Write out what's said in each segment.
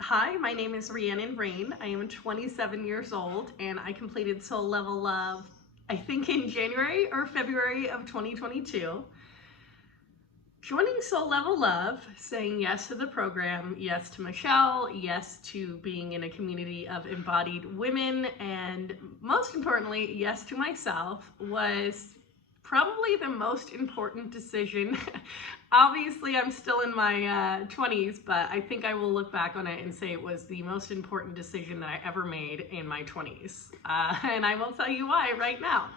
Hi, my name is Riannan. I am 27 years old and I completed Soul Level Love, I think in January or February of 2022. Joining Soul Level Love, saying yes to the program, yes to Michelle, yes to being in a community of embodied women, and most importantly, yes to myself, was probably the most important decision. Obviously, I'm still in my 20s, but I think I will look back on it and say it was the most important decision that I ever made in my 20s. And I will tell you why right now.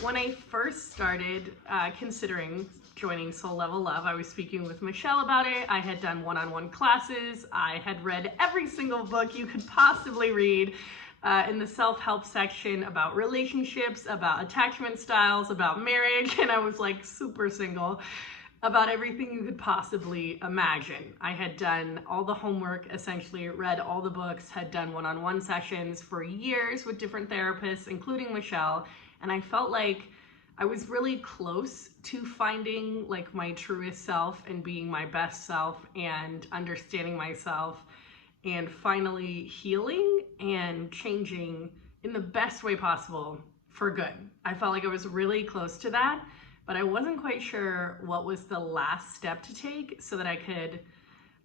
When I first started considering joining Soul Level Love, I was speaking with Michelle about it. I had done one-on-one classes. I had read every single book you could possibly read in the self-help section about relationships, about attachment styles, about marriage, and I was like super single, about everything you could possibly imagine. I had done all the homework, essentially read all the books, had done one-on-one sessions for years with different therapists, including Michelle, and I felt like I was really close to finding like my truest self and being my best self and understanding myself and finally healing and changing in the best way possible for good. I felt like I was really close to that, but I wasn't quite sure what was the last step to take so that I could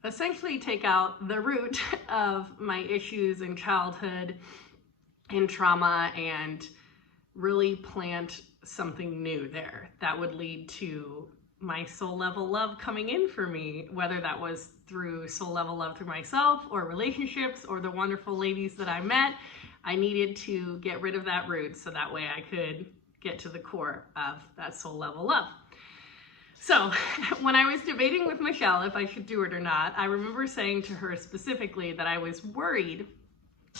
essentially take out the root of my issues in childhood and trauma and really plant something new there that would lead to my soul level love coming in for me, whether that was through soul level love through myself or relationships or the wonderful ladies that I met. I needed to get rid of that root so that way I could get to the core of that soul level love. So when I was debating with Michelle if I should do it or not, I remember saying to her specifically that I was worried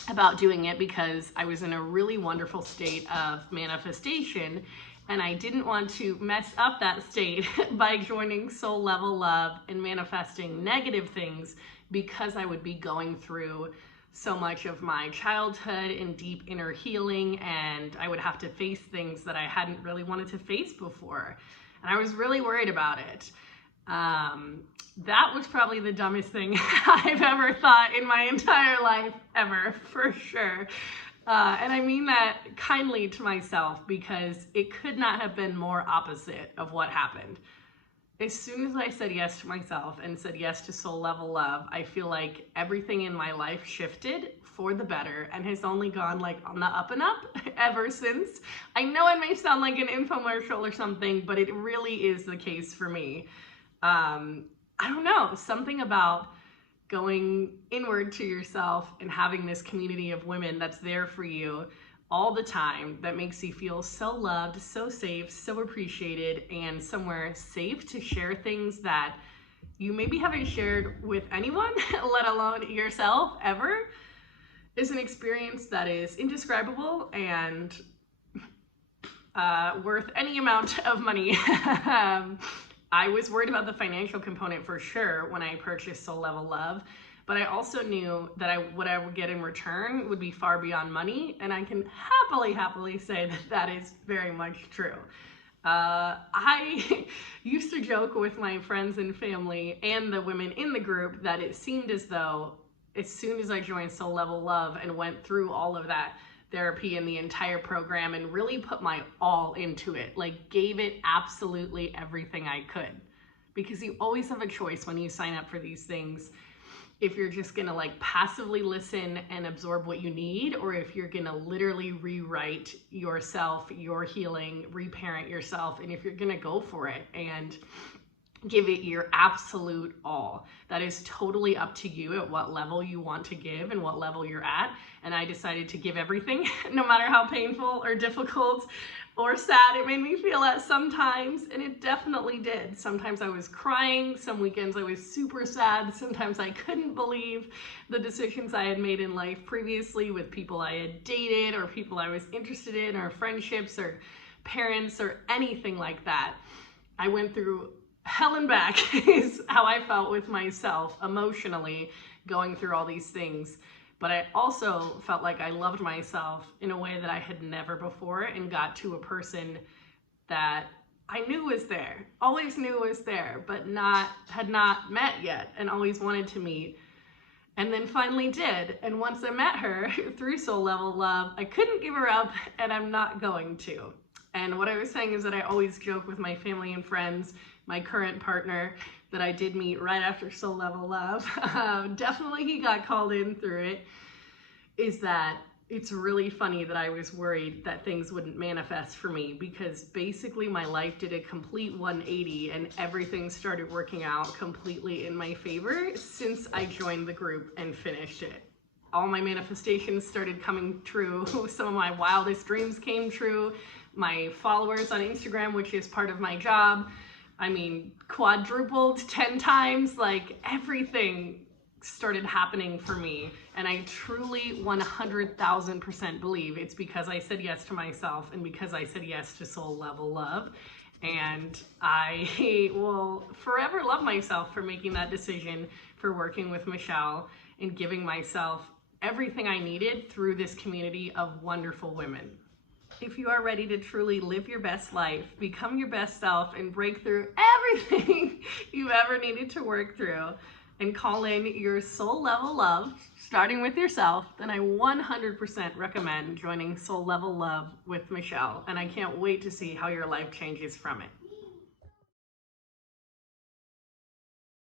about doing it because I was in a really wonderful state of manifestation and I didn't want to mess up that state by joining Soul Level Love and manifesting negative things because I would be going through so much of my childhood and deep inner healing, and I would have to face things that I hadn't really wanted to face before. And I was really worried about it. That was probably the dumbest thing I've ever thought in my entire life, ever, for sure. And I mean that kindly to myself because it could not have been more opposite of what happened. As soon as I said yes to myself and said yes to Soul Level Love, I feel like everything in my life shifted for the better and has only gone like on the up and up ever since. I know it may sound like an infomercial or something, but it really is the case for me. I don't know, something about going inward to yourself and having this community of women that's there for you all the time that makes you feel so loved, so safe, so appreciated, and somewhere safe to share things that you maybe haven't shared with anyone, let alone yourself, ever, is an experience that is indescribable and worth any amount of money. I was worried about the financial component for sure when I purchased Soul Level Love, but I also knew that what I would get in return would be far beyond money, and I can happily say that that is very much true. I used to joke with my friends and family and the women in the group that it seemed as though as soon as I joined Soul Level Love and went through all of that therapy and the entire program and really put my all into it, like gave it absolutely everything I could. Because you always have a choice when you sign up for these things, if you're just gonna like passively listen and absorb what you need, or if you're gonna literally rewrite yourself, your healing, reparent yourself, and if you're gonna go for it and give it your absolute all. That is totally up to you at what level you want to give and what level you're at. And I decided to give everything, no matter how painful or difficult or sad it made me feel at sometimes, and it definitely did. Sometimes I was crying, some weekends I was super sad, sometimes I couldn't believe the decisions I had made in life previously with people I had dated or people I was interested in or friendships or parents or anything like that. I went through hell and back is how I felt with myself emotionally going through all these things. But I also felt like I loved myself in a way that I had never before and got to a person that I knew was there, always knew was there, but had not met yet and always wanted to meet. And then finally did. And once I met her through Soul Level Love, I couldn't give her up, and I'm not going to. And what I was saying is that I always joke with my family and friends, my current partner that I did meet right after Soul Level Love, definitely he got called in through it, is that it's really funny that I was worried that things wouldn't manifest for me, because basically my life did a complete 180 and everything started working out completely in my favor since I joined the group and finished it. All my manifestations started coming true. Some of my wildest dreams came true. My followers on Instagram, which is part of my job, I mean, quadrupled 10 times. Like, everything started happening for me, and I truly 100,000% believe it's because I said yes to myself and because I said yes to Soul Level Love. And I will forever love myself for making that decision, for working with Michelle and giving myself everything I needed through this community of wonderful women. If you are ready to truly live your best life, become your best self, and break through everything you've ever needed to work through, and call in your Soul Level Love, starting with yourself, then I 100% recommend joining Soul Level Love with Michelle. And I can't wait to see how your life changes from it.